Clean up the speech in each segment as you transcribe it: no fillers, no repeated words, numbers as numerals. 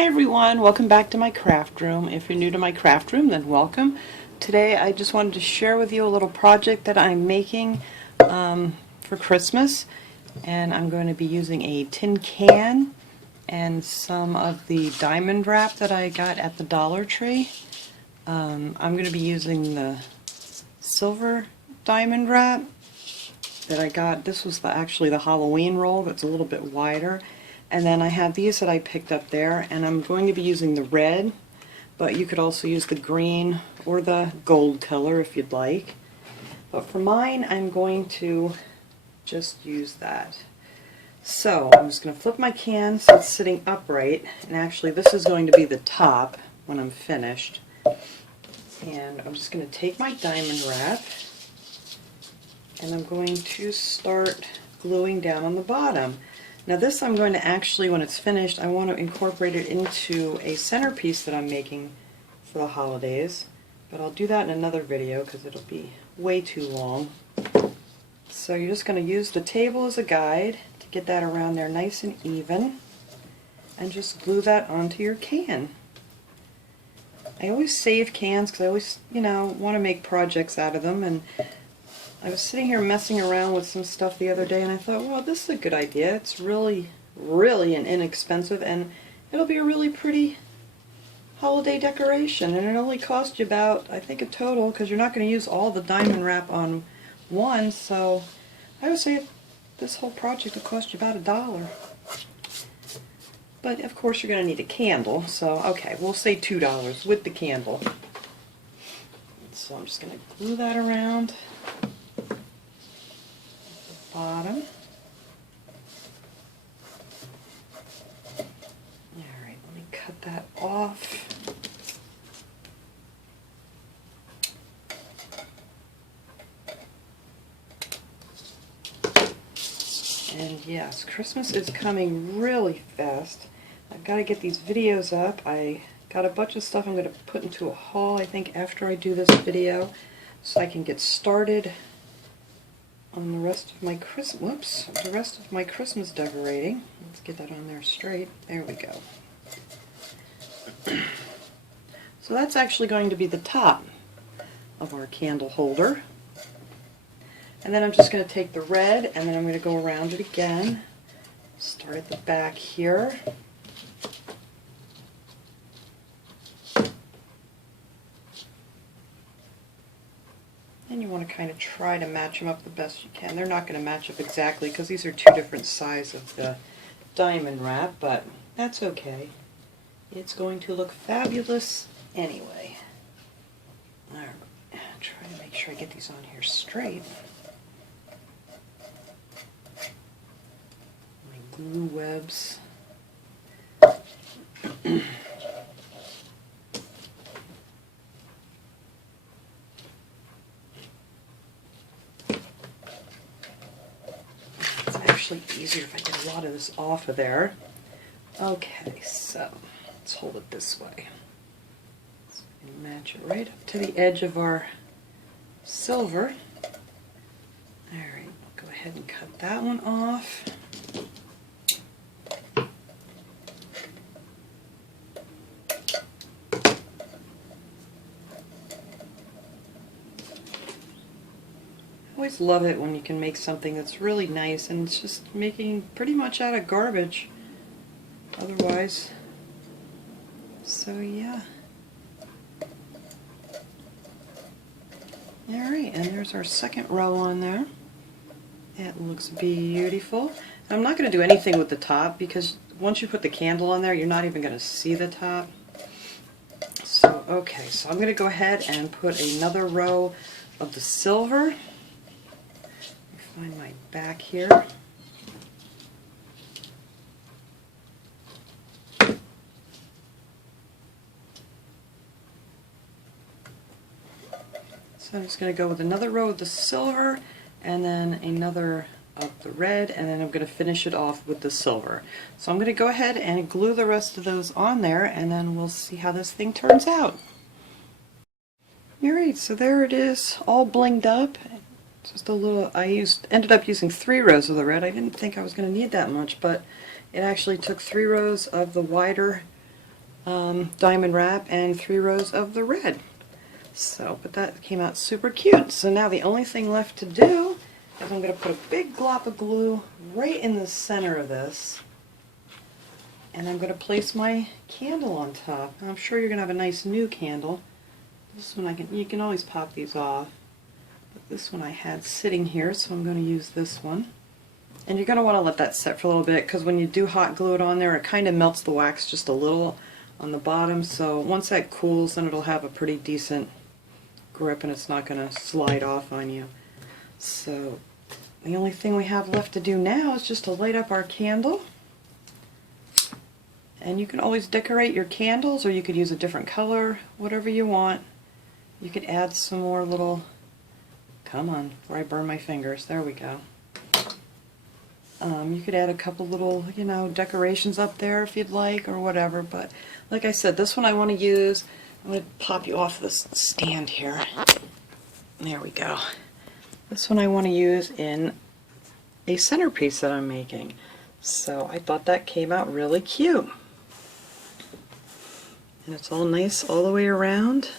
Hi everyone, welcome back to my craft room. If you're new to my craft room, then welcome. Today I just wanted to share with you a little project that I'm making for Christmas, and I'm going to be using a tin can and some of the diamond wrap that I got at the Dollar Tree. I'm going to be using the silver diamond wrap that I got. This was actually the Halloween roll that's a little bit wider. And then I have these that I picked up there, and I'm going to be using the red, but you could also use the green or the gold color if you'd like. But for mine, I'm going to just use that. So I'm just going to flip my can so it's sitting upright, and actually this is going to be the top when I'm finished. And I'm just going to take my diamond wrap, and I'm going to start gluing down on the bottom. Now this I'm going to actually, when it's finished, I want to incorporate it into a centerpiece that I'm making for the holidays. But I'll do that in another video because it'll be way too long. So you're just going to use the table as a guide to get that around there nice and even. And just glue that onto your can. I always save cans because I always, want to make projects out of them. And I was sitting here messing around with some stuff the other day, and I thought, well, this is a good idea. It's really, really inexpensive, and it'll be a really pretty holiday decoration. And it only cost you about, I think, a total, because you're not going to use all the diamond wrap on one, so I would say this whole project will cost you about $1. But of course, you're going to need a candle, so okay, we'll say $2 with the candle. So I'm just going to glue that around bottom. Alright, let me cut that off. And yes, Christmas is coming really fast. I've got to get these videos up. I got a bunch of stuff I'm going to put into a haul, I think, after I do this video, so I can get started on the rest of my Christmas decorating. Let's get that on there straight. There we go. So that's actually going to be the top of our candle holder. And then I'm just going to take the red, and then I'm going to go around it again. Start at the back here. And you want to kind of try to match them up the best you can. They're not going to match up exactly because these are two different sizes of the diamond wrap, but that's okay. It's going to look fabulous anyway. Alright, try to make sure I get these on here straight. My glue webs. Easier if I get a lot of this off of there. Okay, so let's hold it this way. So we can match it right up to the edge of our silver. Alright, I'll go ahead and cut that one off. I always love it when you can make something that's really nice and it's just making pretty much out of garbage otherwise. So yeah. Alright, and there's our second row on there. It looks beautiful. And I'm not going to do anything with the top because once you put the candle on there, you're not even going to see the top. So okay, so I'm going to go ahead and put another row of the silver. Find my back here. So I'm just going to go with another row of the silver and then another of the red, and then I'm going to finish it off with the silver. So I'm going to go ahead and glue the rest of those on there, and then we'll see how this thing turns out. Alright, so there it is, all blinged up. Just a little, ended up using 3 rows of the red. I didn't think I was going to need that much, but it actually took 3 rows of the wider diamond wrap and 3 rows of the red. So, but that came out super cute. So now the only thing left to do is I'm going to put a big glop of glue right in the center of this. And I'm going to place my candle on top. I'm sure you're going to have a nice new candle. This one you can always pop these off. But this one I had sitting here, so I'm going to use this one. And you're going to want to let that set for a little bit, because when you do hot glue it on there, it kind of melts the wax just a little on the bottom. So once that cools, then it'll have a pretty decent grip and it's not going to slide off on you. So the only thing we have left to do now is just to light up our candle. And you can always decorate your candles, or you could use a different color, whatever you want. You could add some more little, come on, before I burn my fingers, there we go. You could add a couple little, decorations up there if you'd like, or whatever. But like I said, this one I want to use, I'm going to pop you off this stand here. There we go. This one I want to use in a centerpiece that I'm making. So I thought that came out really cute. And it's all nice all the way around.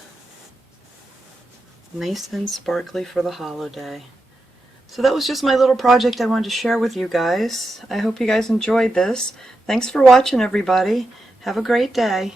Nice and sparkly for the holiday. So that was just my little project I wanted to share with you guys. I hope you guys enjoyed this. Thanks for watching, everybody. Have a great day.